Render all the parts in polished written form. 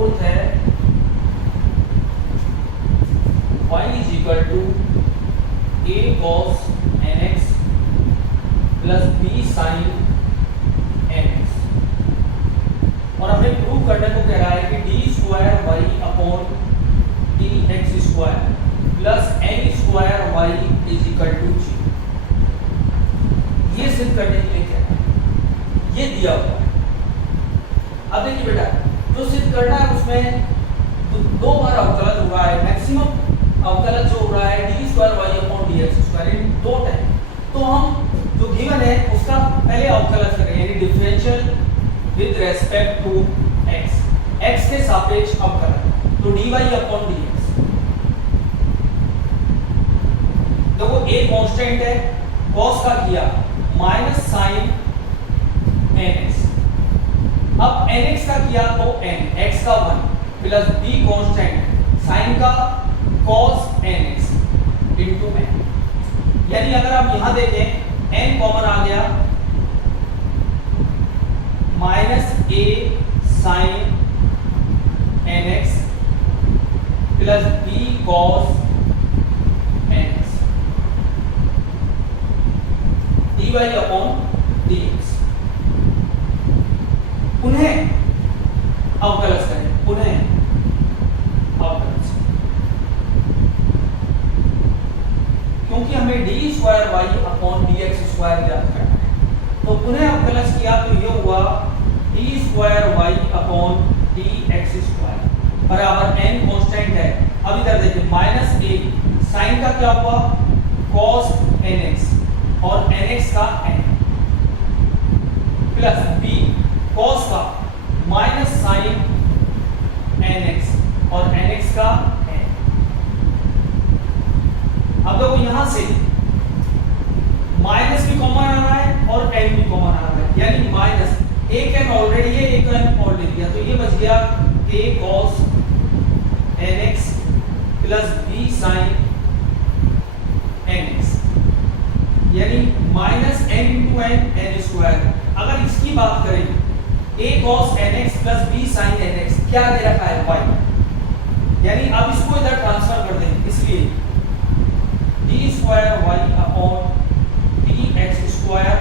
Fourth है y is equal to a cos nx plus b sin nx, और हमें prove करने को कह रहा है कि d square y upon dx square plus n square y is equal to 0, ये सिद्ध करने के लिए कह रहा है, ये दिया हुआ है। अब देखिए बेटा, जो सिद्ध करना है उसमें तो दो बार अवकलज हो रहा है, मैक्सिमम अवकलज जो हो रहा है D square Y upon D x square, इन दो टाइम। तो हम जो गिवन है उसका पहले अवकलज करेंगे, यानी differential with respect to x, x के सापेक्ष अवकलन, तो d y upon D x. देखो ए कांस्टेंट है, कॉस का किया माइनस साइन nx, अब nx का किया तो n, x का 1 प्लस b कांस्टेंट साइन का cos nx इनटू n, यानी अगर आप यहां देखें n कॉमन आ गया, minus a sine nx plus b cos nx dy upon dx। पुनः अवकलज करें, पुनः अवकलज, क्योंकि हमें d square Y upon D x square ज्ञात करना है, तो पुनः अवकलज किया तो ये हुआ d square Y upon D x square बराबर n कांस्टेंट है। अब इधर देखिए माइनस a साइन का क्या हुआ cos nx और nx का n प्लस b cos का माइनस साइन nx और nx का n। अब देखो यहां से माइनस भी कॉमन आ रहा है और n भी कॉमन आ रहा है, यानी माइनस एक n ऑलरेडी है, एक n और ले लिया, तो ये बच गया a cos nx plus b sin nx, यानी minus n into n square. अगर इसकी बात करें a cos nx plus b sin nx क्या दे रखा है y, यानी अब इसको इधर ट्रांसफर कर देंगे, इसलिए d square y upon dx square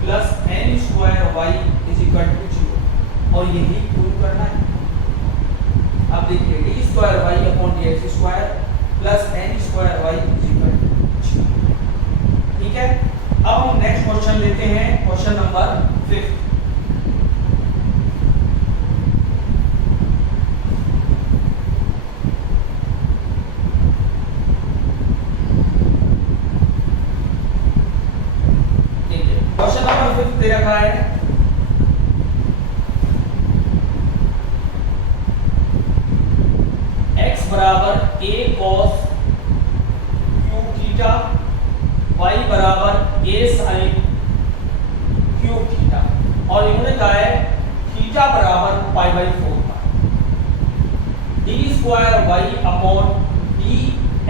plus n square y is equal to 0, और यही प्रूव करना है। अब देखिए d square y upon dx square plus n square y is equal to 0। ठीक है, अब हम नेक्स्ट क्वेश्चन लेते हैं, क्वेश्चन नंबर 5। क्वेश्चन नंबर 5 दे रखा है x बराबर a cos q theta, y बराबर a sin q थीटा, और इन्होंने कहा है थीटा बराबर पाई by 4 D square y upon D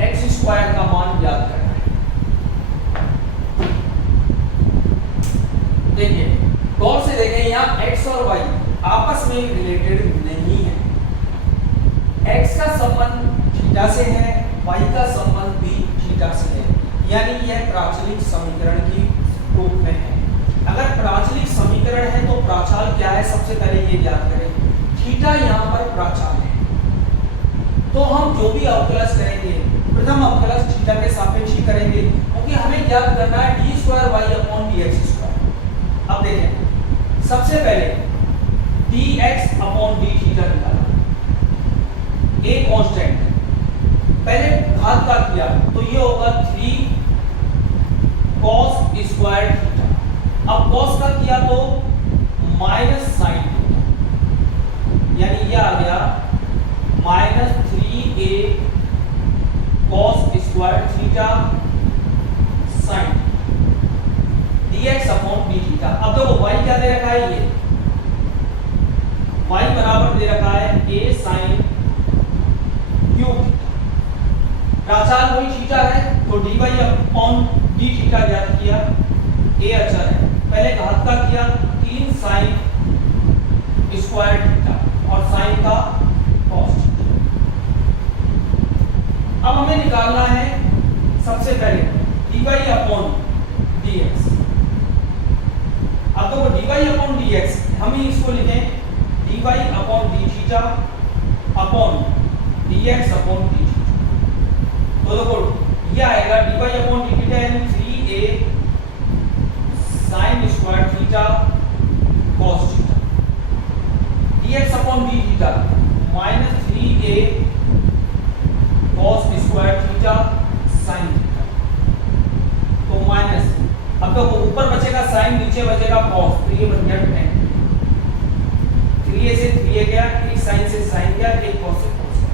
x square का मान ज्ञात करना है। देखिए गौर से देखें, यहाँ x और y आपस में रिलेटेड नहीं है, x का संबंध थीटा से है, y का संबंध भी थीटा से है, यानी यह प्राचलिक समीकरण की रूप में है। अगर प्राचलिक समीकरण है तो प्राचाल क्या है, सबसे पहले ये ज्ञात करें। थीटा यहाँ पर प्राचाल है, तो हम जो भी अवकलज करेंगे प्रथम अवकलज थीटा के सापेक्ष ही करेंगे, क्योंकि हमें ज्ञात करना है D square Y upon D x square. अब देखें, सबसे पहले d x upon d theta निकाला, ए कांस्टेंट, पहले घात का किया तो ये होगा 3 cos स्क्वायर थीटा, अब cos का किया तो माइनस साइन थीटा, यानी ये आ गया minus 3a cos square theta sine dx upon d theta. अब देखो y क्या दे रखा है, ये y बराबर दे रखा है a sin q, प्राचाल वही थीटा है तो dy अपॉन डी थीटा ज्ञात किया, a अचर है, पहले घात का किया 3 sin स्क्वायर थीटा और sin का अपॉन dx अपॉन dt। तो देखो ये आएगा dy अपॉन dt यानी 3a sin square theta cos theta, dx upon d theta minus 3a cos square theta sin theta. तो माइनस, अब देखो ऊपर बचेगा sin, नीचे बचेगा cos, तो ये बन गया tan। 3a से 3a गया, एक sin से sin गया, एक cos से cos गया,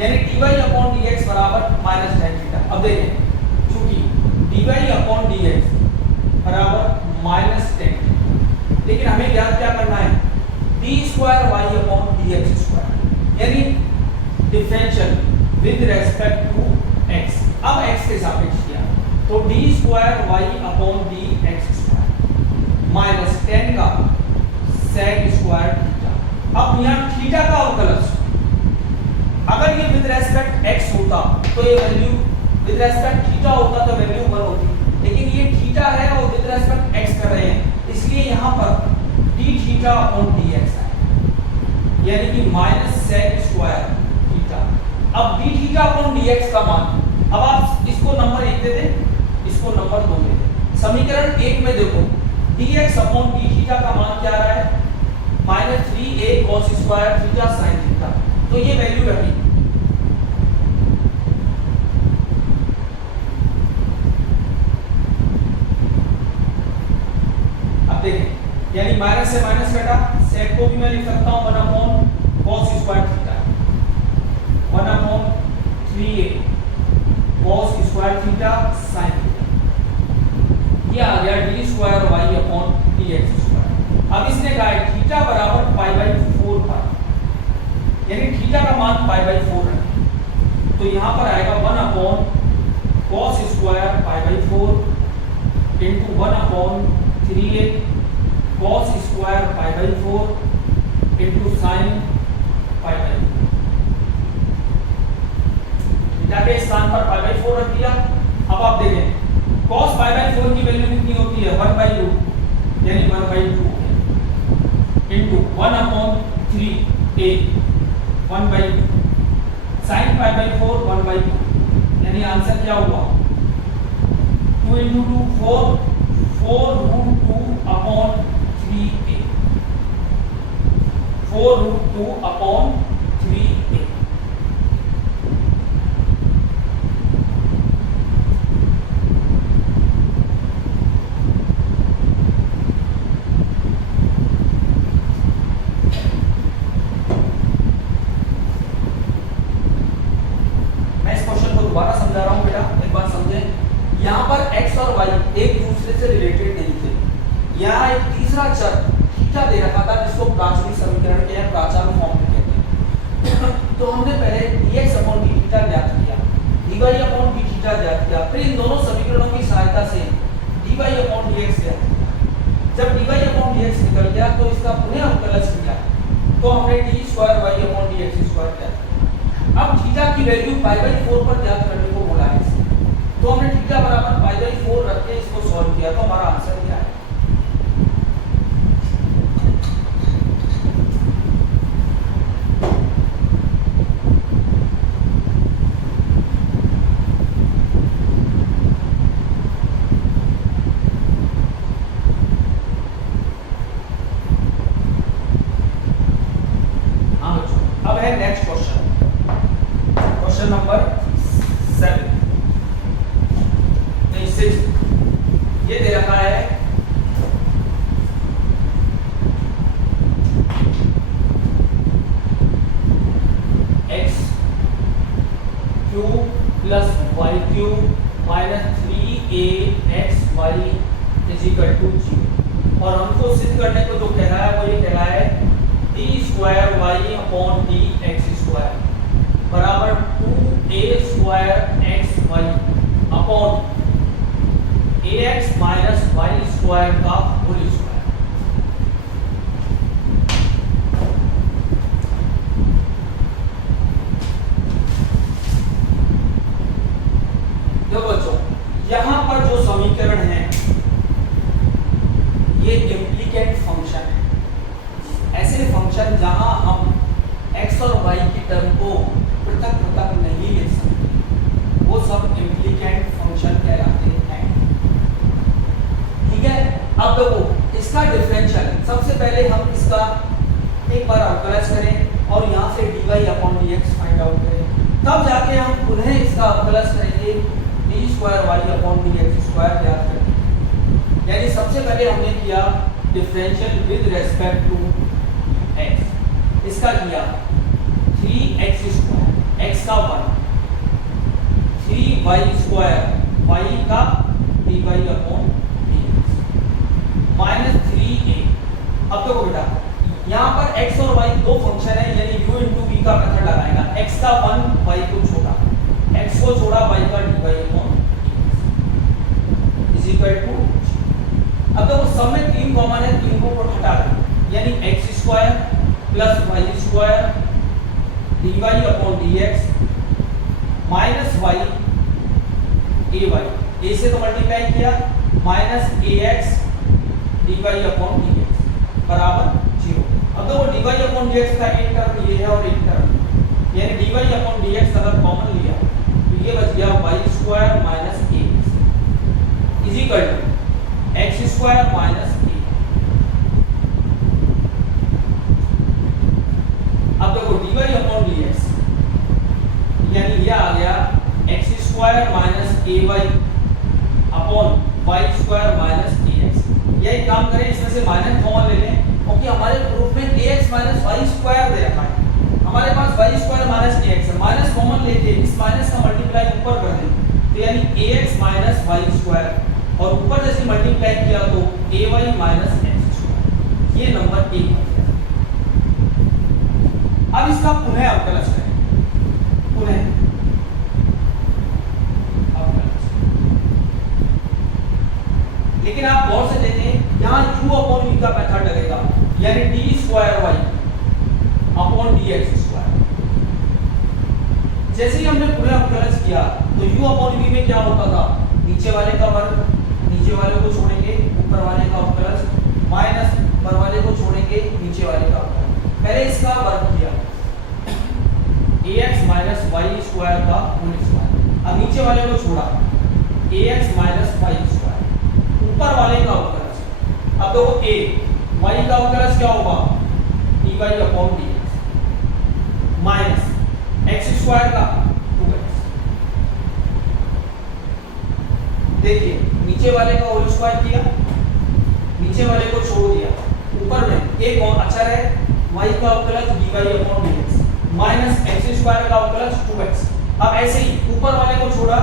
यानी dy अपॉन dx बराबर माइनस tan थीटा। अब देखें क्योंकि dy अपॉन dx बराबर माइनस tan, लेकिन हमें ज्ञात क्या करना है, d square y upon dx square, यानी differential with respect to x। अब x के सापेक्ष किया तो d square y upon dx square minus tan का sec स्क्वायर थीटा। अब यहाँ थीटा का अवकलज, अगर ये विद रेस्पेक्ट x होता तो ये वैल्यू, विद रेस्पेक्ट थीटा होता तो वैल्यू 1 होती, लेकिन ये थीटा है और विद रेस्पेक्ट x कर रहे हैं, इसलिए यहाँ पर d थीटा अपॉन dx है, यानी कि माइनस sec स्क्वायर थीटा। अब d थीटा अपॉन dx का मान, अब आप इसको नंबर 1 दे दें, इसको नंबर 2 दे दें। समीकरण 1 में देखो dx अपॉन d थीटा का मान क्या आ रहा है, minus 3a cos square theta sin theta, तो ये वैल्यू रखी। अब देखें, यानी माइनस से माइनस कटा, sec को भी मैं लिख सकता हूं 1 upon cos square theta, 1 upon 3a cos square theta sin theta, ये आ गया d square y upon dx square. अब इसने कहा है थीटा बराबर पाई बाई 4 पाई, यानी थीटा का मान पाई बाई 4 है, तो यहाँ पर आएगा 1 upon cos square pi by 4 into 1 upon 3a cos square pi by 4 into sine pi by 4। Theta के स्थान पर पाई बाई 4 रख दिया। अब आप देखें cos पाई बाई 4 की वैल्यू कितनी होती है, 1 बाई रूट, यानी 1 by 2 into 1 upon 3a 1 by sine pi by 4 1 by 2, यानी आंसर क्या हुआ 2 into 2 4, 4 root 2 upon 3a, 4 root 2 upon 3a। दोबारा समझा रहा हूं बेटा, एक बात समझें, यहाँ पर x और y एक दूसरे से रिलेटेड नहीं थे, यहाँ एक तीसरा चर थीटा दे रखा था जिसको प्राचलिक समीकरण के या प्राचार फॉर्म में कहते हैं। तो हमने पहले dx अपॉन d थीटा ज्ञात किया, dy अपॉन d थीटा ज्ञात किया, फिर इन दोनों समीकरणों की सहायता से dy अपॉन dx ज्ञात किया। जब dy अपॉन dx निकल गया तो इसका पुनः अवकलज किया, तो हमने d square y upon dx square किया। अब थीटा की वैल्यू पाई बाई 4 पर ज्ञात करने को बोला है, तो हमने थीटा बराबर पाई बाई 4 रख के इसको सॉल्व किया, तो हमारा आंसर क्या है, अब है नेक्स्ट क्वेश्चन, क्वेश्चन नंबर 7 नहीं 6। ये दे रखा है x cube plus y cube minus 3axy is equal to 0, और हमको सिद्ध करने को जो कह रहा है वो ये कह रहा है d square y upon dx square बराबर 2a square xy upon ax minus y square का होल स्क्वायर। देखो बच्चों, यहाँ पर जो समीकरण है ये इम्प्लीकेंट फंक्शन है, ऐसे फंक्शन जहां हम x और y अवकलज करें और यहाँ से dy upon dx find out करें, तब जाके हम पुनः इसका अवकलज करेंगे d square Y upon dx square ज्ञात करेंगे। यानी सबसे पहले हमने किया differential with respect to x, इसका किया 3x स्क्वायर, x का 1, 3y स्क्वायर, y का dy upon dx minus 3a। अब देखो बेटा यहाँ पर x और y दो फंक्शन है, यानी u इंटू v का मेथड लगाएगा। x का 1, y को छोड़ा, x को छोड़ा, y का dy upon is equal to. अब देखो सब में 3 कॉमन है, 3 को हटा दें, यानी x square plus y square dy upon dx minus y ay, a से तो मल्टीप्लाई किया, minus ax dy upon dx बराबर 0। अब देखो dy अपॉन dx का एक टर्म ये है और एक टर्म, यानी dy अपॉन dx अगर कॉमन लिया तो ये बच गया y square minus ax is equal to x square minus a। अब देखो dy अपॉन dx यानी ये आ गया x square minus ay upon y square minus ax। यही काम करें, इसमें से माइनस कॉमन ले लें, क्योंकि हमारे प्रूफ में ax माइनस y स्क्वायर दे रखा है, हमारे पास y स्क्वायर माइनस ax है। माइनस कॉमन लेके इस माइनस का मल्टीप्लाई ऊपर कर दें, तो यानी ax माइनस y स्क्वायर और ऊपर जैसे मल्टीप्लाई किया तो ay माइनस x स्क्वायर, ये नंबर 1 बन गया। अब इसका पुनः अवकलज करें, पुनः लेकिन आप गौर से देखें यहाँ u अपॉन v का मेथड लगेगा, यानी D square y upon dx square. जैसे ही हमने पुनः अवकलज किया तो u अपॉन v में क्या होता था, नीचे वाले का वर्ग, नीचे वाले को छोड़ेंगे, ऊपर वाले का अवकलज, माइनस ऊपर वाले को छोड़ेंगे, नीचे वाले का अवकलज। पहले इसका वर्ग किया ax माइनस y स्क्वायर का होल स्क्वायर, अब नीचे वाले को छोड़ा ax माइनस y स्क्वायर, ऊपर वाले का अवकलज। अब देखो a y का अवकलज क्या होगा, dy upon dx minus x square का 2x। देखिए नीचे वाले का होल स्क्वायर किया, नीचे वाले को छोड़ दिया, ऊपर में एक और अचर है y का अवकलज dy upon dx minus x square का अवकलज 2x। अब ऐसे ही ऊपर वाले को छोड़ा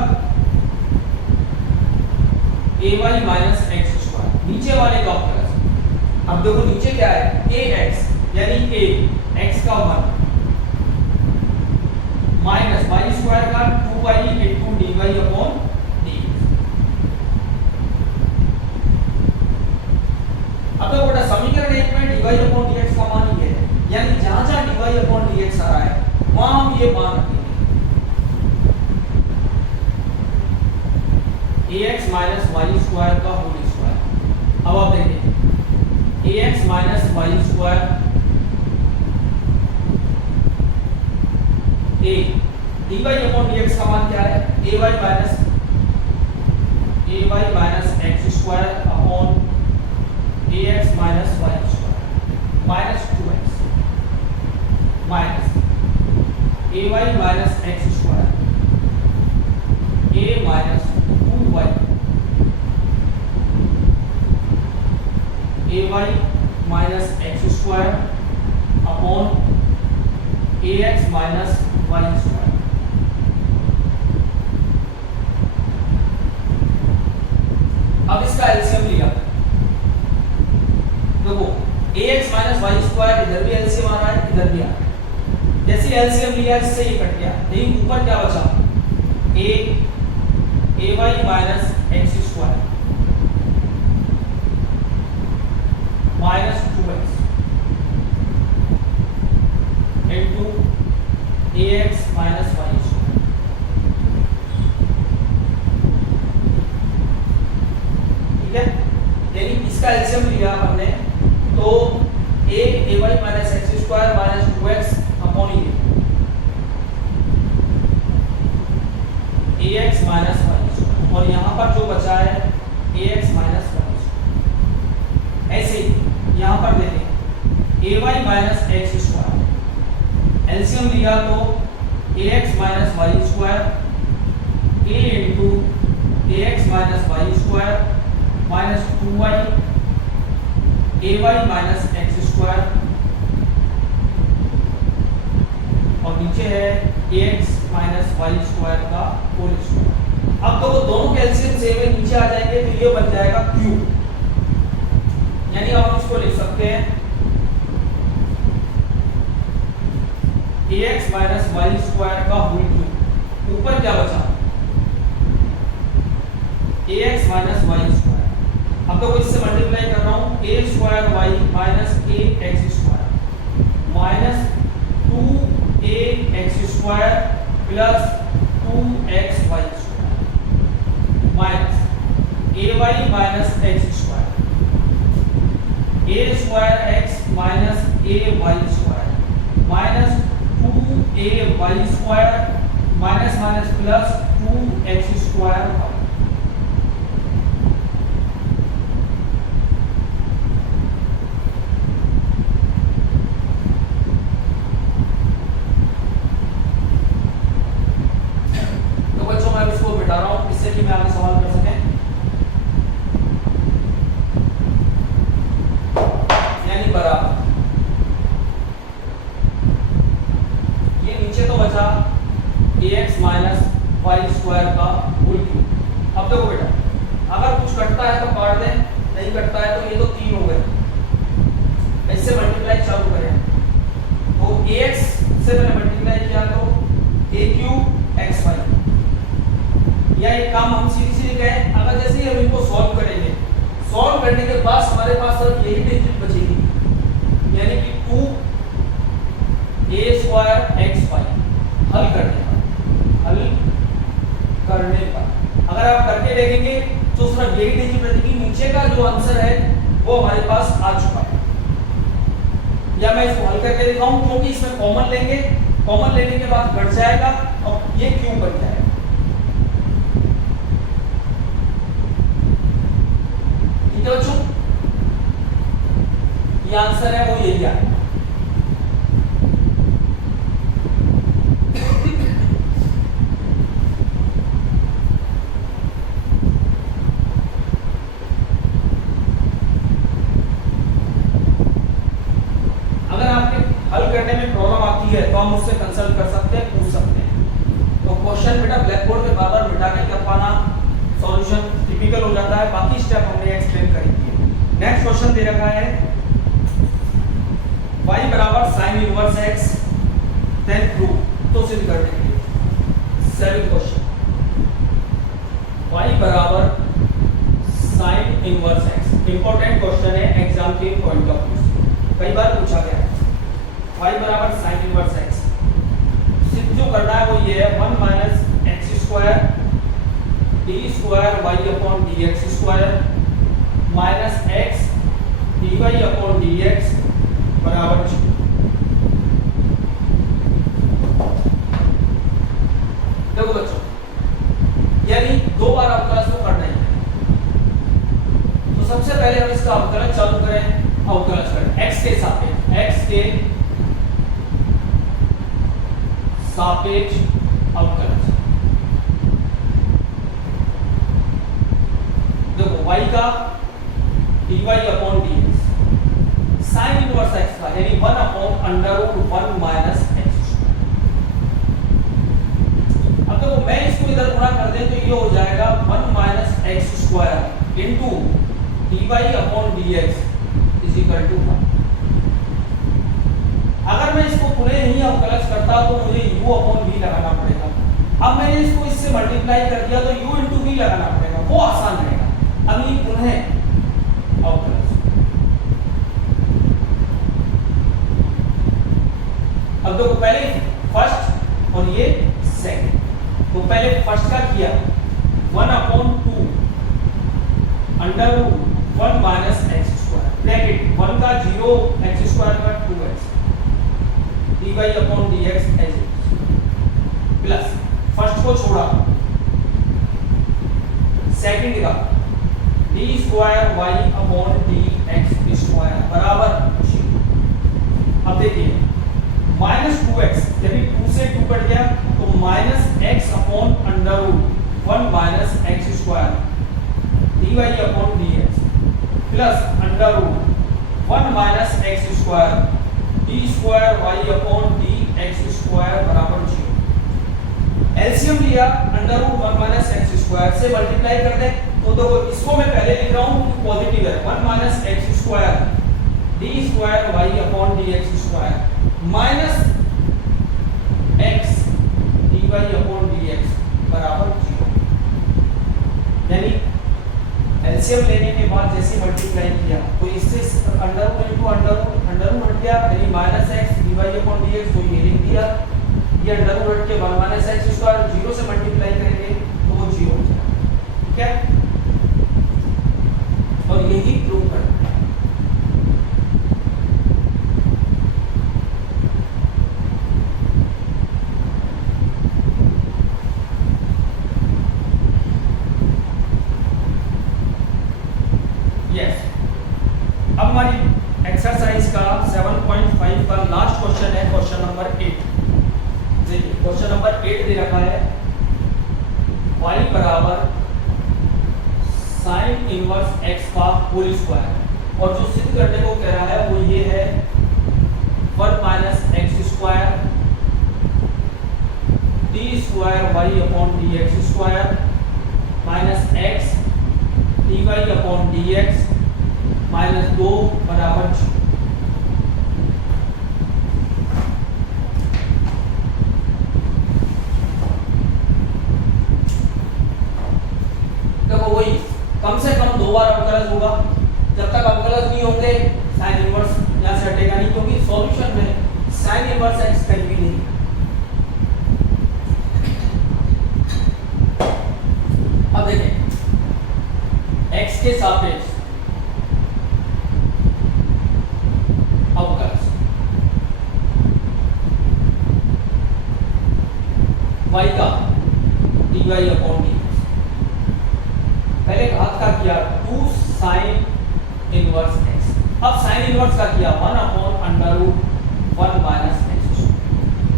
ay माइनस x स्क्वायर, नीचे वाले का अवकलज। अब देखो नीचे क्या है ax, यानी a x का 1 माइनस y स्क्वायर का 2y into dy upon dx। अब देखो बेटा समीकरण 1 में dy अपॉन dx का मान ये है, यानी जहां जहां dy अपॉन dx आ रहा है वहां हम ये मान रखेंगे ax माइनस y स्क्वायर का होल स्क्वायर। अब आप देखिए ax minus y square a dy upon dx का मान क्या है, ay minus x square upon ax minus y square minus 2x minus ay minus x square a minus 2y ay minus x square upon ax minus y square. अब इसका LCM लिया, देखो ax minus y square इधर भी LCM आ रहा है, इधर भी आ रहा है। जैसे एलसीएम लिया इससे ये कट गया, लेकिन ऊपर क्या बचा, ay minus x square minus 2x into ax minus y square. ठीक है, यानी इसका एलसीएम लिया हमने तो ay minus x square minus 2x upon ax minus y square, और यहाँ पर जो बचा है ax माइनस y स्क्वायर। ऐसे ही यहाँ पर देखें ay minus x square LCM लिया तो ax minus y square a into ax minus y square minus 2y ay minus x square और नीचे है ax माइनस वाई स्क्वायर का होल स्क्वायर। अब तो वो दोनों के एलसीएम सेम है, नीचे आ जाएंगे तो ये बन जाएगा क्यूब, यानी अब हम इसको लिख सकते हैं ax माइनस वाई स्क्वायर का होल क्यूब। ऊपर क्या बचा ax माइनस वाई स्क्वायर। अब तो इससे मल्टीप्लाई कर रहा हूं a square y minus a x square minus 2a x square plus 2x y square minus ay minus x square a square x minus a y square minus 2a y square minus minus plus 2x square. मैं आगे सवाल कर सकें, यानी बराबर ये नीचे तो बचा ax माइनस वाई स्क्वायर का होल क्यूब। अब देखो बेटा, अगर कुछ कटता है तो काट दें, नहीं कटता है तो ये तो 3 हो गए। इससे मल्टीप्लाई चालू करें तो ax से मैंने मल्टीप्लाई किया तो a क्यूब एक्स वाई, या एक काम हम सीधी सीधी कहें, अगर जैसे ही हम इनको सॉल्व करेंगे, सॉल्व करने के बाद हमारे पास सिर्फ यही डिजिट बचेगी, यानी कि 2a स्क्वायर एक्स वाई हल करने पर अगर आप करके देखेंगे तो सिर्फ यही डिजिट बचेगी। नीचे का जो आंसर है वो हमारे पास आ चुका है, या मैं इसको हल करके दिखाऊं, क्योंकि इसमें कॉमन लेंगे, कॉमन लेने के बाद घट जाएगा और ये क्यों बन जाएगा। बच्चों ये आंसर है वो यही आएगा। अगर आपके हल करने में प्रॉब्लम आती है तो आप मुझसे कंसल्ट कर सकते हैं, पूछ सकते हैं। तो क्वेश्चन बेटा ब्लैक बोर्ड के बार मिटा के कर पाना सॉल्यूशन टिपिकल हो जाता है, बाकी स्टेप हमने एक्सप्लेन करेंगे। नेक्स्ट क्वेश्चन दे रखा है y बराबर sin inverse x, then prove, तो सिद्ध करने के लिए 7 क्वेश्चन y बराबर sin inverse x important question है एग्जाम के पॉइंट ऑफ व्यू से, कई बार पूछा गया है। y बराबर sin इनवर्स x सिद्ध जो करना है वो ये है 1 minus x square d square Y upon D x square minus x d y upon D x बराबर 0। देखो बच्चों, यानी 2 बार अवकलन को करना है, तो सबसे पहले हम इसका अवकलन चालू करें, अवकलन करें x के सापेक्ष अवकलन। देखो y का dy upon dx sin inverse x का यानी 1 upon under root 1 minus x। अब देखो मैं इसको इधर गुणा कर दें तो ये हो जाएगा 1 minus x square into dy upon dx is equal to 1। अगर मैं इसको पुनः ही अवकलन करता तो मुझे u अपॉन v लगाना पड़ेगा। अब मैंने इसको इससे मल्टीप्लाई कर दिया तो u इनटू v लगाना पड़ेगा, वो आसान रहेगा। अब ये पुनः अवकलन, अब देखो पहले फर्स्ट और ये सेकंड, तो पहले फर्स्ट का किया 1 upon 2 under root 1 minus x square bracket 1 का 0 एक्स स्क्वायर का 2x dy upon dx as plus first को छोड़ा सेकंड का d square y upon dx square बराबर 0। अब देखिए माइनस 2x, यदि 2 से 2 कट गया तो minus x upon under root 1 minus x square dy upon dx plus under root 1 minus x square d square y upon dx square बराबर 0। LCM लिया under root 1 minus x square से multiply कर दें तो देखो इसको मैं पहले लिख रहा हूँ पॉजिटिव है 1 minus x square d square Y upon D x square minus x d y upon D x बराबर 0। यानी एलसीएम लेने के बाद जैसे मल्टीप्लाई किया तो इससे under root into under root हट गया यानी minus x d y upon D x, तो ये लिख दिया। ये अंडर रूट हट के 1 माइनस एक्स स्क्वायर 0 से मल्टीप्लाई करेंगे तो वो 0 हो जाएगा। ठीक है, और यही प्रूव करना है। अब हमारी एक्सरसाइज का 7.5 का लास्ट क्वेश्चन है, क्वेश्चन नंबर 8। देखिए क्वेश्चन नंबर 8 दे रखा है y बराबर साइन इनवर्स x का होल स्क्वायर, और जो सिद्ध करने को कह रहा है वो ये है 1 minus x square d square Y upon D x square minus x d y upon D x minus 2 बराबर 0। देखो वही कम से कम 2 बार अवकलज होगा, जब तक अवकलज नहीं होंगे साइन इनवर्स यहां से हटेगा नहीं, क्योंकि सॉल्यूशन में साइन इनवर्स एक्स कहीं भी नहीं। अब देखें x के सापेक्ष अवकलज y का dy अपॉन dx, पहले घात का किया 2 साइन इनवर्स x, अब साइन इनवर्स का किया 1 upon under root 1 minus x.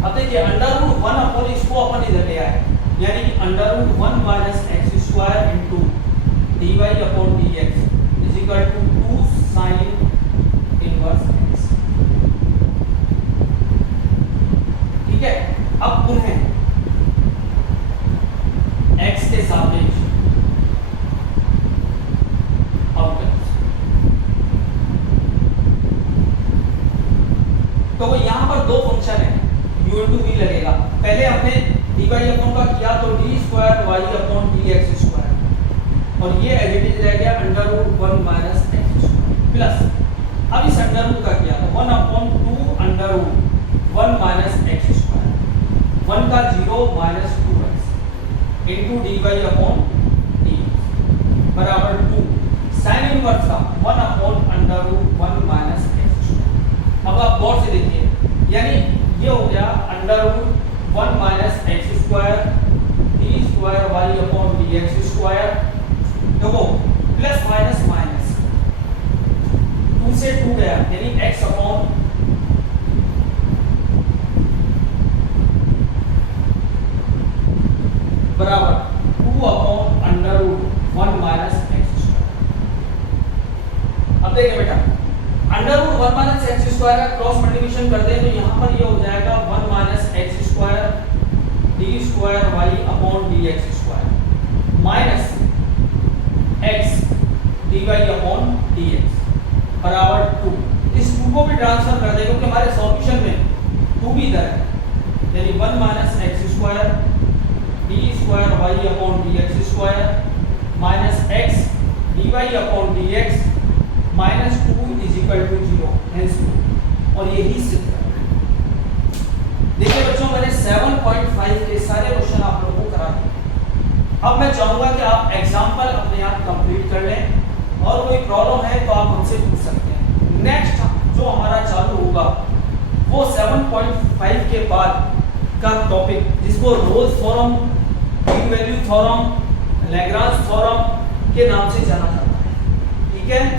अब देखिए अंडर रूट 1 अपॉन इसको अपन इधर ले आए, यानी कि under root 1 minus x square into dy upon dx is equal to 2 sine inverse x। ठीक है, अब पुनः x के सापेक्ष अवकलज, तो यहां पर दो फंक्शन है u इनटू v लगेगा। पहले हमने dy अपॉन का किया तो d square y upon dx square, और ये एज इट इज रह गया under root 1 minus x square plus, अब इस अंडर रूट का किया तो 1 upon 2 under root 1 minus x square, 1 का 0 minus 2x into dy upon dx बराबर 2 साइन इनवर्स का 1 upon under root 1 minus x square. अब आप गौर से देखिए, यानी ये हो गया under root 1 minus x square d square Y upon dx square, देखो प्लस माइनस माइनस 2 से 2 गया यानी x अपॉन बराबर 2 upon under root 1 minus x square. अब देखिए बेटा under root 1 minus x square का क्रॉस मल्टीप्लिकेशन कर दें तो यहां पर ये हो जाएगा 1 minus x square d square Y upon D x square minus x dy upon dx बराबर 2। इस 2 को भी ट्रांसफर कर दें क्योंकि हमारे सॉल्यूशन में 2 भी इधर है, यानी 1 minus x square d square Y upon dx square minus x dy upon dx minus 2 is equal to 0 hence 2, और यही सिद्ध करना है। देखिए बच्चों मैंने 7.5 के सारे क्वेश्चन आप लोगों को करा दिए। अब मैं चाहूंगा कि आप एग्जाम्पल अपने आप कंप्लीट कर लें, और कोई प्रॉब्लम है तो आप हमसे पूछ सकते हैं। नेक्स्ट जो हमारा चालू होगा वो 7.5 के बाद का टॉपिक जिसको Rolle's theorem, mean value theorem, Lagrange theorem के नाम से जाना जाता है। ठीक है।